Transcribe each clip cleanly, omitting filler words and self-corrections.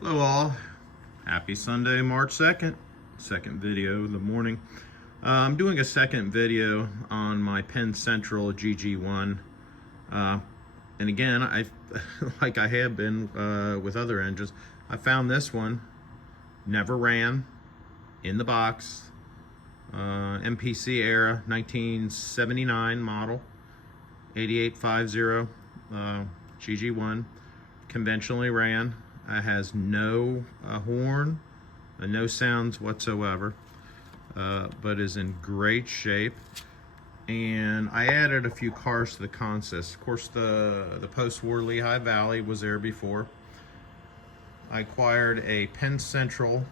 Hello all, happy Sunday, March 2nd, second video of the morning. I'm doing a second video on my Penn Central GG1. And again, like I have been with other engines, I found this one, never ran, in the box, MPC era, 1979 model, 8850 GG1, conventionally ran. Has no horn, no sounds whatsoever, but is in great shape. And I added a few cars to the consist. Of course, the post-war Lehigh Valley was there before. I acquired a Penn Central,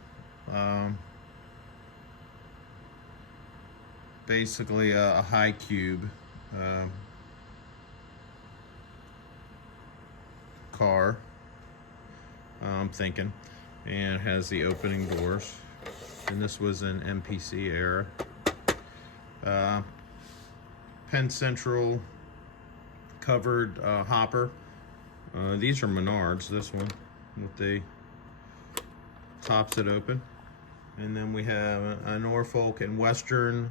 basically a high cube car. I'm thinking, and it has the opening doors, and this was an MPC era. Penn Central covered hopper. These are Menards, this one with the tops that open, and then we have a Norfolk and Western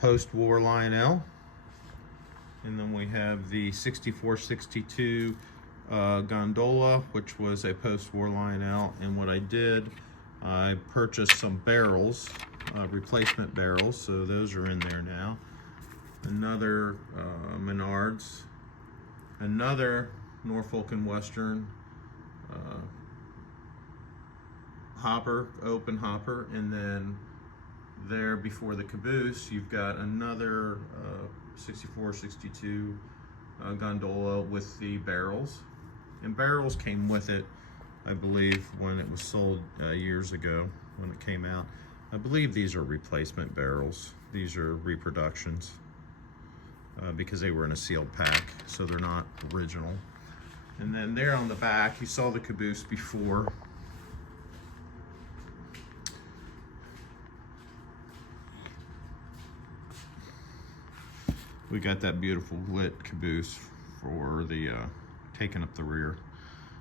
post-war Lionel, and then we have the 6462 gondola, which was a post-war Lionel. And what I did, I purchased some barrels, replacement barrels, so those are in there now. Another Menards, another Norfolk and Western hopper, open hopper, and then there before the caboose you've got another 6462 gondola with the barrels. And barrels came with it, I believe, when it was sold years ago, when it came out. I believe these are replacement barrels. These are reproductions because they were in a sealed pack, so they're not original. And then there on the back, you saw the caboose before. We got that beautiful lit caboose for the taking up the rear.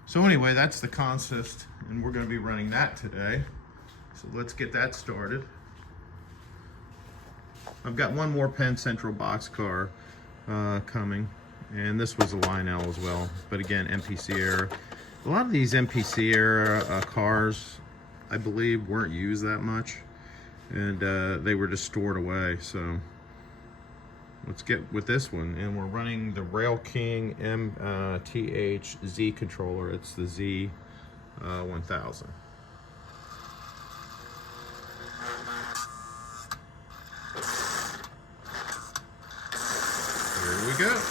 So anyway, that's the consist, and we're going to be running that today. So let's get that started. I've got one more Penn Central boxcar coming, and this was a Lionel as well, but again, MPC era. A lot of these MPC era cars, I believe, weren't used that much, and they were just stored away. So let's get with this one, and we're running the Rail King MTH Z controller. It's the Z 1000. Here we go.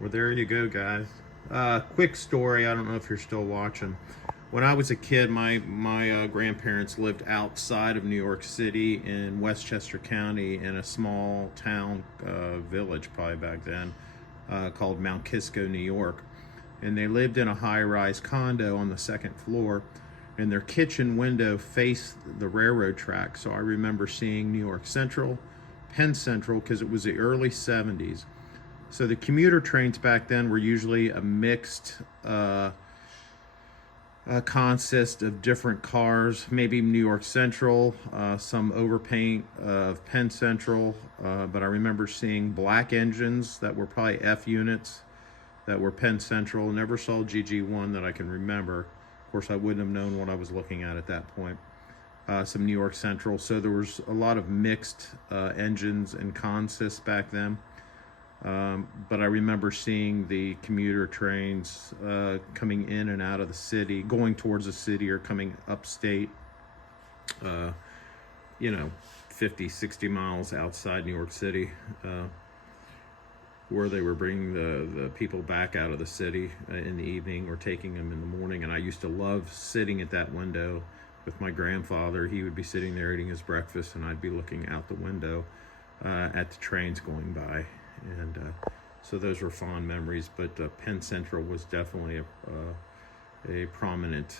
Well, there you go, guys. Quick story. I don't know if you're still watching. When I was a kid, my grandparents lived outside of New York City in Westchester County in a small town village, probably back then, called Mount Kisco, New York. And they lived in a high-rise condo on the second floor, and their kitchen window faced the railroad track. So I remember seeing New York Central, Penn Central, because it was the early 70s. So the commuter trains back then were usually a mixed consist of different cars, maybe New York Central, some overpaint of Penn Central, but I remember seeing black engines that were probably F units that were Penn Central. Never saw GG1 that I can remember. Of course, I wouldn't have known what I was looking at that point. Some New York Central. So there was a lot of mixed engines and consists back then. But I remember seeing the commuter trains coming in and out of the city, going towards the city or coming upstate, 50, 60 miles outside New York City, where they were bringing the people back out of the city in the evening or taking them in the morning. And I used to love sitting at that window with my grandfather. He would be sitting there eating his breakfast, and I'd be looking out the window at the trains going by. And so those were fond memories. But Penn Central was definitely a prominent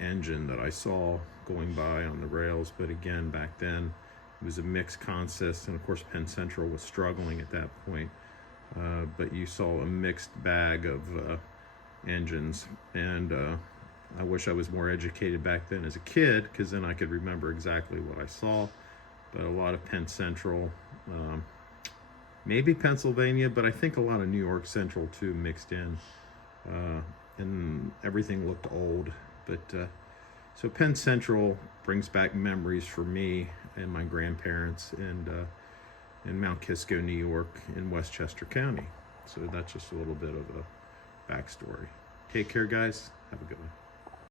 engine that I saw going by on the rails. But again, back then it was a mixed consist, and of course Penn Central was struggling at that point. But you saw a mixed bag of engines, and I wish I was more educated back then as a kid, because then I could remember exactly what I saw. But a lot of Penn Central, maybe Pennsylvania, but I think a lot of New York Central too mixed in, and everything looked old. But so Penn Central brings back memories for me and my grandparents, and in Mount Kisco, New York, in Westchester County. So that's just a little bit of a backstory. Take care, guys. Have a good one.